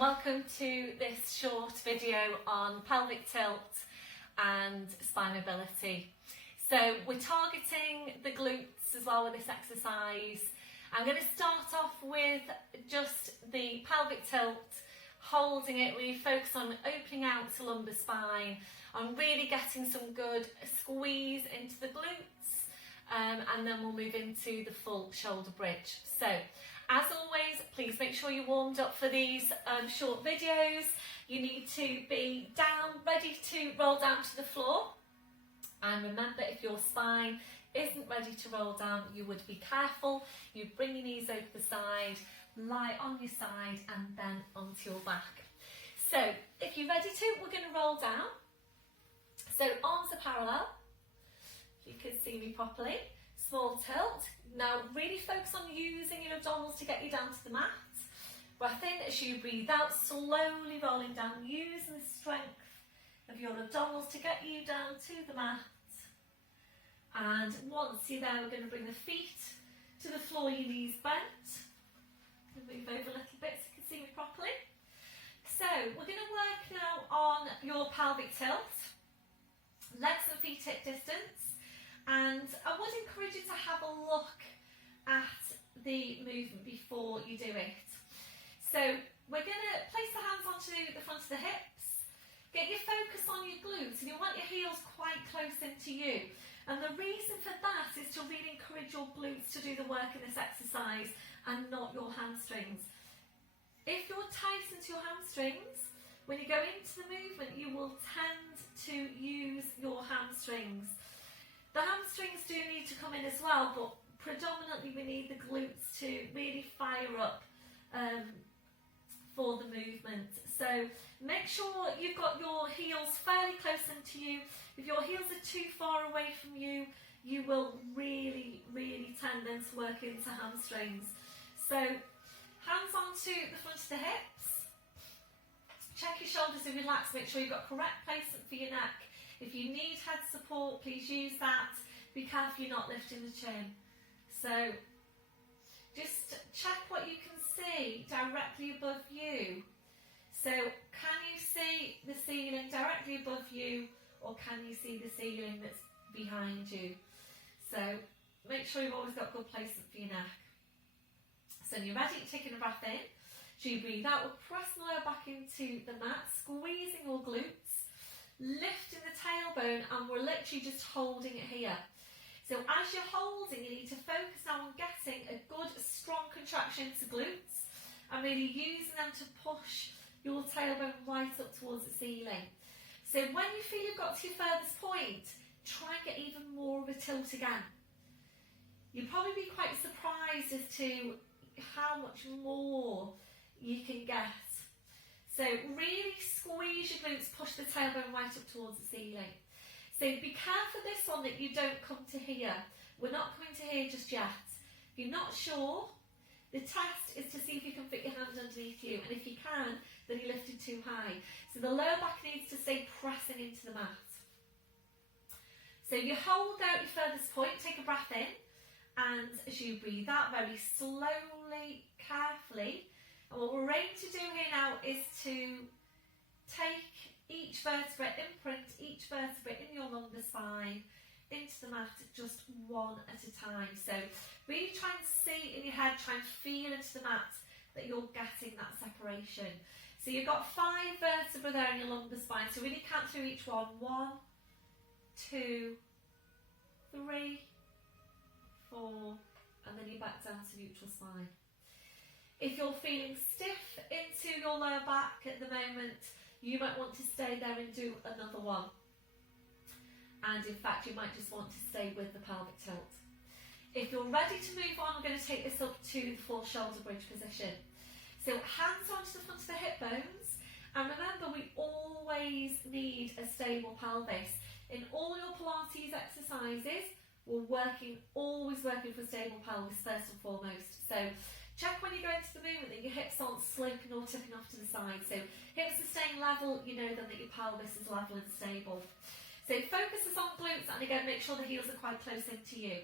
and welcome to this short video on pelvic tilt and spine mobility. So we're targeting the glutes as well with this exercise. I'm going to start off with just the pelvic tilt, holding it, really focus on opening out to lumbar spine, on really getting some good squeeze into the glutes, and then we'll move into the full shoulder bridge. So as always, please make sure you're warmed up for these short videos. You need to be down, ready to roll down to the floor. And remember, if your spine isn't ready to roll down, you would be careful. You bring your knees over the side, lie on your side, and then onto your back. So if you're ready to, we're going to roll down. So arms are parallel, if you can see me properly. Small tilt. Now really focus on using your abdominals to get you down to the mat. Breath in as you breathe out, slowly rolling down, using the strength of your abdominals to get you down to the mat. And once you're there, we're going to bring the feet to the floor, your knees bent. Move over a little bit so you can see me properly. So we're going to work now on your pelvic tilt. Legs and feet hip distance. And I would encourage you to have a look at the movement before you do it. So we're going to place the hands onto the front of the hips. Get your focus on your glutes, and you want your heels quite close into you. And the reason for that is to really encourage your glutes to do the work in this exercise and not your hamstrings. If you're tight into your hamstrings, when you go into the movement, you will tend to use your hamstrings. The hamstrings do need to come in as well, but predominantly we need the glutes to really fire up for the movement. So make sure you've got your heels fairly close into you. If your heels are too far away from you, you will really tend then to work into hamstrings. So hands onto the front of the hips. Check your shoulders and relax. Make sure you've got correct placement for your neck. If you need head support, please use that. Be careful you're not lifting the chin. So just check what you can see directly above you. So can you see the ceiling directly above you, or can you see the ceiling that's behind you? So make sure you've always got good placement for your neck. So when you're ready, taking a breath in. So you breathe out, we'll press the lower back into the mat, squeezing your glutes. Lifting the tailbone, and we're literally just holding it here. So as you're holding, you need to focus now on getting a good strong contraction to glutes and really using them to push your tailbone right up towards the ceiling. So when you feel you've got to your furthest point, try and get even more of a tilt again. You'll probably be quite surprised as to how much more you can get. So really squeeze your glutes, push the tailbone right up towards the ceiling. So be careful this one that you don't come to here. We're not coming to here just yet. If you're not sure, the test is to see if you can fit your hand underneath you. And if you can, then you're lifted too high. So the lower back needs to stay pressing into the mat. So you hold out your furthest point, take a breath in. And as you breathe out very slowly, carefully, and what we're aiming to do here now is to take each vertebrae, imprint each vertebrae in your lumbar spine into the mat just one at a time. So really try and see in your head, try and feel into the mat that you're getting that separation. So you've got 5 vertebrae there in your lumbar spine, so really count through each one. 1, 2, 3, 4, and then you're back down to neutral spine. If you're feeling stiff into your lower back at the moment, you might want to stay there and do another one. And in fact, you might just want to stay with the pelvic tilt. If you're ready to move on, I'm going to take this up to the full shoulder bridge position. So hands onto the front of the hip bones. And remember, we always need a stable pelvis. In all your Pilates exercises, we're always working for stable pelvis first and foremost. So check when you go into the movement that your hips aren't sloping or tipping off to the side. So hips are staying level, you know then that your pelvis is level and stable. So focus is on glutes, and again make sure the heels are quite close into you.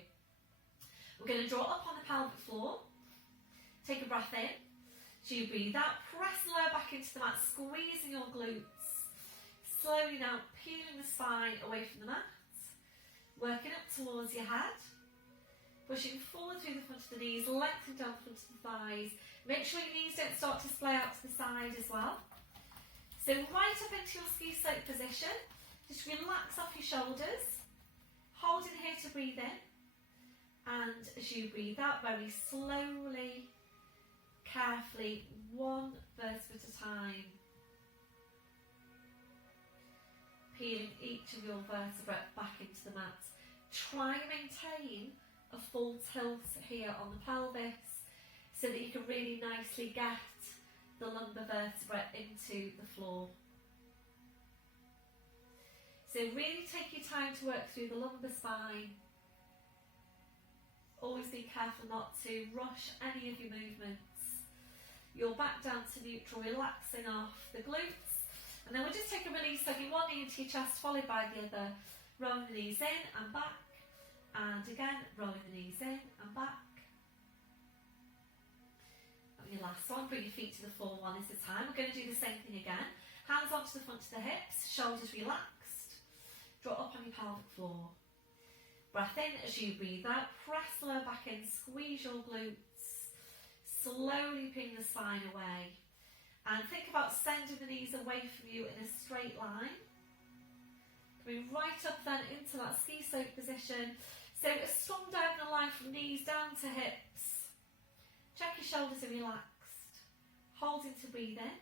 We're going to draw up on the pelvic floor. Take a breath in. As you breathe out, press the lower back into the mat, squeezing your glutes. Slowly now peeling the spine away from the mat, working up towards your head, pushing forward through the front of the knees, lengthening down the front of the thighs. Make sure your knees don't start to splay out to the side as well. So right up into your ski slope position, just relax off your shoulders, holding here to breathe in, and as you breathe out, very slowly, carefully, one vertebra at a time, peeling each of your vertebrae back into the mat. Try and maintain a full tilt here on the pelvis so that you can really nicely get the lumbar vertebra into the floor. So really take your time to work through the lumbar spine. Always be careful not to rush any of your movements. You're back down to neutral, relaxing off the glutes. And then we'll just take a release, taking one knee into your chest, followed by the other. Rolling the knees in and back. And again, rolling the knees in and back. And your last one, bring your feet to the floor one at a time. We're going to do the same thing again. Hands onto the front of the hips, shoulders relaxed. Draw up on your pelvic floor. Breath in as you breathe out. Press the lower back in, squeeze your glutes. Slowly pin the spine away. And think about sending the knees away from you in a straight line. Coming right up then into that ski slope position. So a strong diagonal line from knees down to hips. Check your shoulders are relaxed. Holding to breathe in.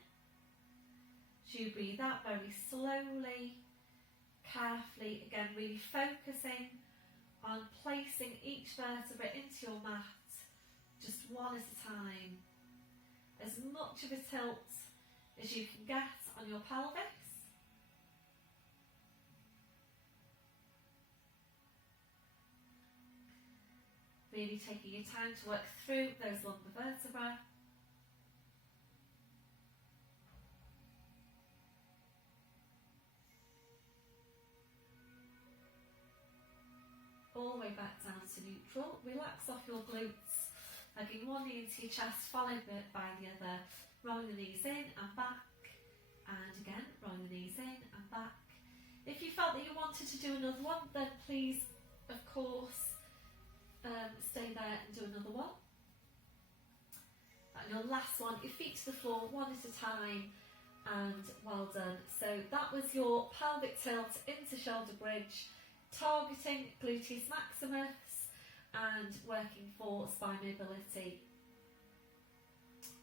As you breathe out very slowly, carefully, again really focusing on placing each vertebra into your mat, just one at a time. As much of a tilt as you can get on your pelvis. Really taking your time to work through those lumbar vertebrae. All the way back down to neutral. Relax off your glutes. Hugging one knee into your chest, followed by the other. Rolling the knees in and back. And again, rolling the knees in and back. If you felt that you wanted to do another one, then please, of course, stay there and do another one. And your last one, your feet to the floor, one at a time, and well done. So that was your pelvic tilt into shoulder bridge, targeting gluteus maximus and working for spine mobility.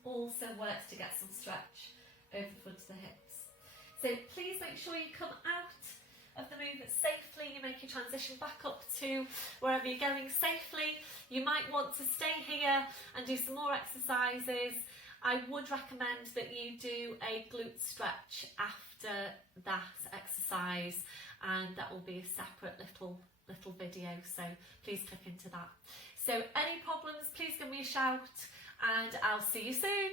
Also works to get some stretch over the front of the hips. So please make sure you come out of the movement safely. You make your transition back up to wherever you're going safely. You might want to stay here and do some more exercises. I would recommend that you do a glute stretch after that exercise, and that will be a separate little video, so please click into that. So any problems, please give me a shout and I'll see you soon.